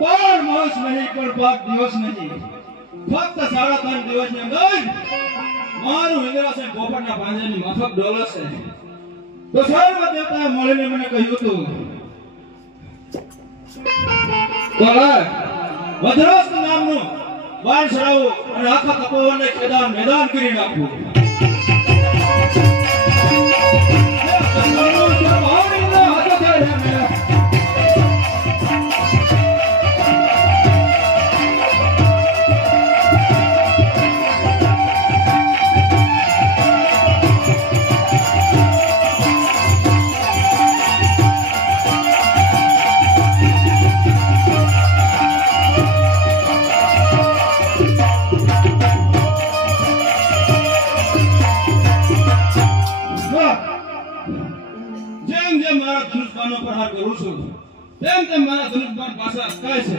બાર MOS નહીં પણ પાંચ દિવસ નહીં. ફક્ત સાડા ત્રણ દિવસની અંદર મારું ઇન્દ્રાસન પોપટના પાંજરાની ડોલર છે તો સર્વ દેવતાએ મળીને મને કહ્યું હતું. બોલા વજ્રસ્ત નામનું બાણ સરાવું અને આખા તપોવનને ખેદાન મેદાન કરી નાખવું. જેમ જેમ મારા ધનુષબાણનો પ્રહાર કરું છું તેમ તેમ મારા ધનુષબાણ પાછા અટકાય છે.